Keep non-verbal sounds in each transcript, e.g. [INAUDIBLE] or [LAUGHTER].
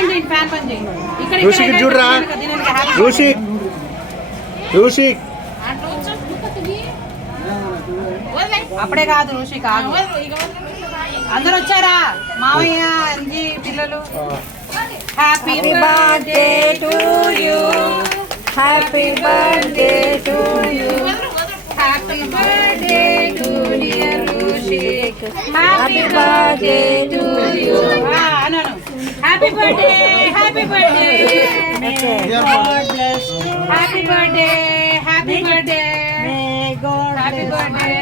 ఋషికి ఇక్కడ, చూడరా ఋషిక్ ఋషిక్ అట్లా ఉంచు. అప్పుడే కాదు ఋషి కాదు. అందరు వచ్చారా? మామయ్య అంజీ పిల్లలు. Happy birthday to you happy birthday to you happy birthday to dear Rishi happy birthday to you happy birthday happy birthday happy birthday happy birthday happy birthday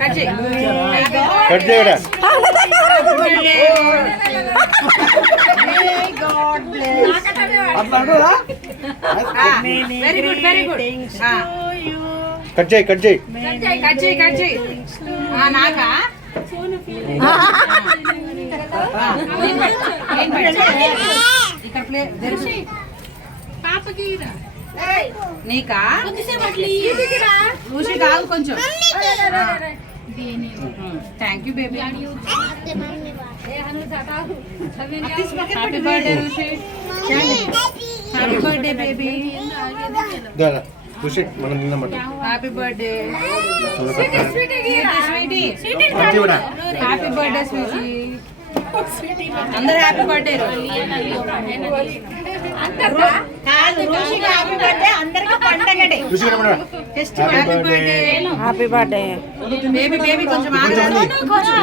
cut చేయి కట్ చేయడా very good very good cut చేయి cut చేయి cut చేయి cut చేయి ఆ, నాకా ఆ, నేను పెడతా, నేను పెడతా. ఇక్కడ ప్లే తెరిచి. నీకా ఋషి కాదు కొంచెం thank you baby happy birthday Rishi happy birthday baby దాదా ఋషిక్ మనం తిన్నమాట హ్యాపీ బర్త్డే కట్ చేయడా హ్యాపీ బర్త్డే స్వీటీ అందరూ happy birthday happy baby baby కొంచెం ఆగరా?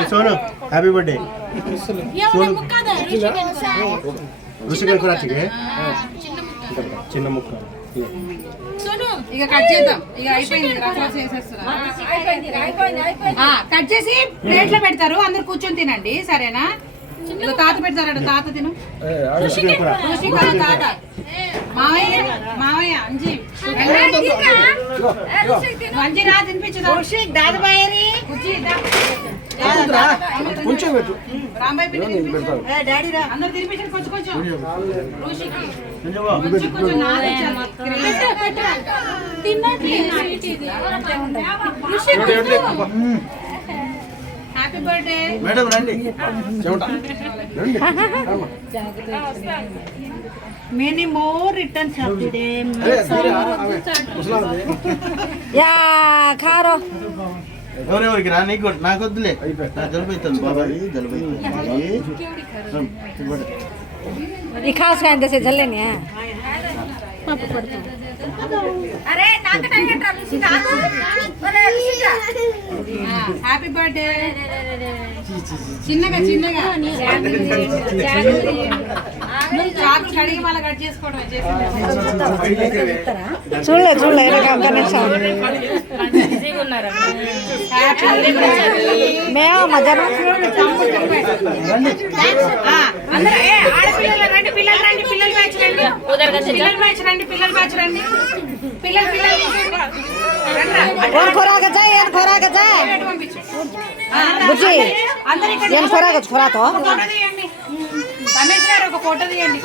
Sonu happy birthday Sonu. ఋషిక్ కూడా వచ్చిగే చిన్న ముక్క. ఇక కట్ చేద్దాం. ఇక అయిపోయింది రసా చేసేస్తున్నా. ఆ, కట్ చేసి ప్లేట్లో పెడతారు. అందరు కూర్చొని తినండి. సరేనా? ఇక తాత పెడతారట తాత తిను. తాత. మావయ్య మావయ్య అంజి. అంజి రా తినిపించుదా. ఋషి దాద బాయరి. కొంచెం పెట్టు. రాంబాయి పిండి తినిపించు. డాడీ రా. అందరు తినిపించండి కొంచెం కొంచెం. ఋషికి. కొంచెం కొంచెం నాదే హ్యాపీ బర్త్డే మేడం రండి. చెమట. రండి. Many more returns of the day. Yeah ఖారో ఎవరెవరికి రా నీకు నాకు వద్దులే. నాకు జలుబు అవుతుంది బాబాయ్ జలుబు అవుతుంది ఈ ఖాస్ కాయ జల్లేని హ్యాపీ బర్త్డే చిన్నగా చిన్నగా. చాకు కడిగి మళ్ళీ కట్ చేసుకోవడం చూడలే చూడలే నిమిషం మేము మధ్యాహ్నం ఆడపిల్లలు రండి పిల్లలు రండి పిల్లలు బ్యాచ్ రండి పిల్లలు బ్యాచ్ రండి పిల్లలు బ్యాచ్ రండి పిల్లలు పిల్లలు రండి రా. ఏం ఖోరాక జాయ్ ఏం ఖోరాక జాయ్ అటు పంపించు ఆ, బుజ్జి అందరూ ఇక్కడ ఏం ఖోరాక ఖోరాతో ఒక ఫోటో తీయండి. రమేష్ గారు ఒక ఫోటో తీయండి.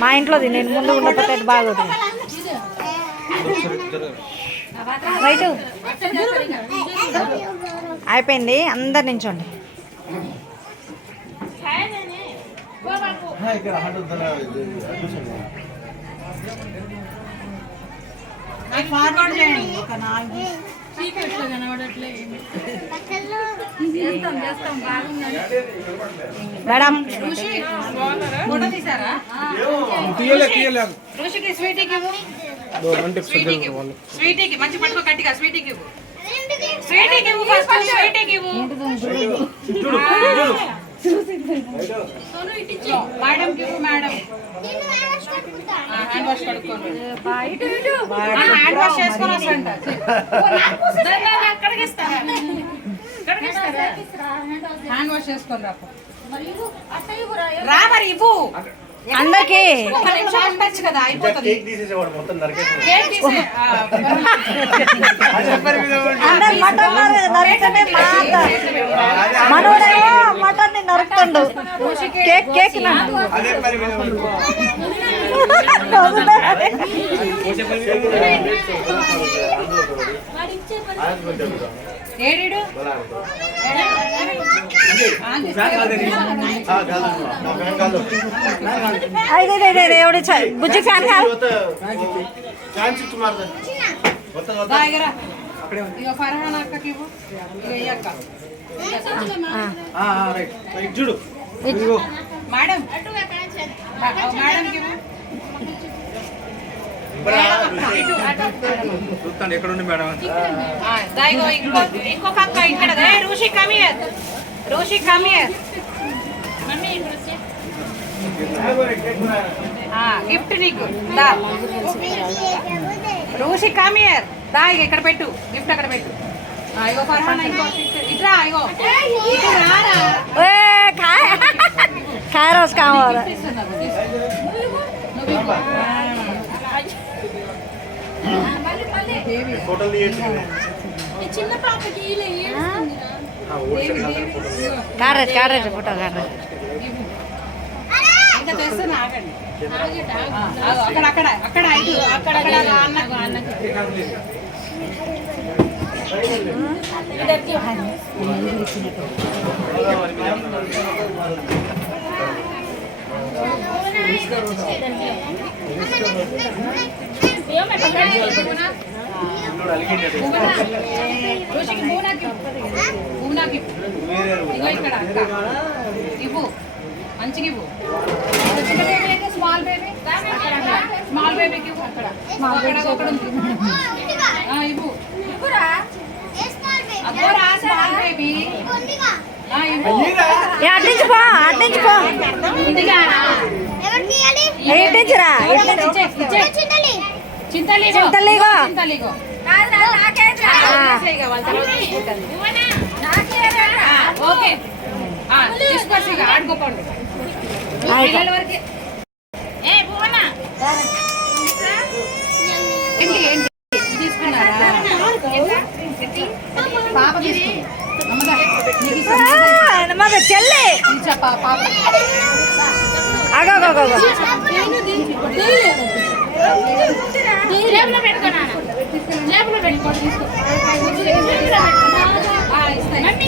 మా ఇంట్లోది నేను ముందు ఉండకపోతే బాగోదు రైట్. అయిపోయింది అందరు నించోండి. ఫార్వర్డ్ చేయండి. ఒక నాలుగు. మేడం. ఋషి ఫోటో తీసారా ఋషికి స్వీటీకి ఇవ్వు. స్వీటీకి ఇవ్వు. స్వీటీకి మంచి పట్టుకో గట్టిగా స్వీటీకి ఇవ్వు. స్వీటీకి ఇవ్వు ఫస్ట్ స్వీటీకి ఇవ్వు. మేడంకి ఇవ్వు మేడం. హ్యాండ్ వాష్ కడుక్కోండి. హ్యాండ్ వాష్ చేసుకొని వస్తాంట హ్యాండ్ వాష్ చేసుకొని రాపో రా మరి ఇవ్వు. అందరికి. కదా అయిపోతుంది. అందరు మటన్ మనోడేమో మటన్ని నరుకుతుండు కేక్ కేక్ [LAUGHS] నా అదే ఎవడు బుజ్జి ఫ్యాన్ కాదు చూడు మేడం చూస్తాను ఎక్కడ ఉండి మేడం ఇంకొక అక్క ఇక్కడ. ఏ, రూషి కమియర్ రూషి కమియర్ గిఫ్ట్ నీకు. దా. రూషి కమియర్ దా ఇక ఇక్కడ పెట్టు. గిఫ్ట్ అక్కడ పెట్టు. ఆ, ఇగో ఫర్హాన్ ఇంకో. ఇట్రా ఇగో. రోజు కావాలి ఫోటోలు తీయచ్చు చిన్న పాపకి ఇలా ఏడుస్తుందిరా. ఆ, ఓడి సగం ఫోటోలు కారేజ్ కారేజ్ ఫోటో కారేజ్ ఇంకా తెస్తున్నా ఆగండి ఆ, ఆగు, అక్కడ అక్కడ అక్కడ ఇటు అక్కడ అక్కడ ఆ అన్నకు ఇవ్వు మంచిగా ఇవ్వు ఇక్కడ చిన్న బేబీ అయితే స్మాల్ బేబీ స్మాల్ బేబీకి ఇవ్వు అక్కడ అబ్బోరా బేబీ అట్నుంచి పో అట్నుంచి పో. చింతలిగో. ఓకే. ఆడుకోపండి. పిల్లల వరకే. ఏ భువన. ఏంటి ఏంటి? తీసుకున్నారా? పాప తీసుకుంది. చెల్లి. పాప. అగో జేబులో పెట్టుకో నాన్న. జేబులో పెట్టుకో తీసుకో. మమ్మీ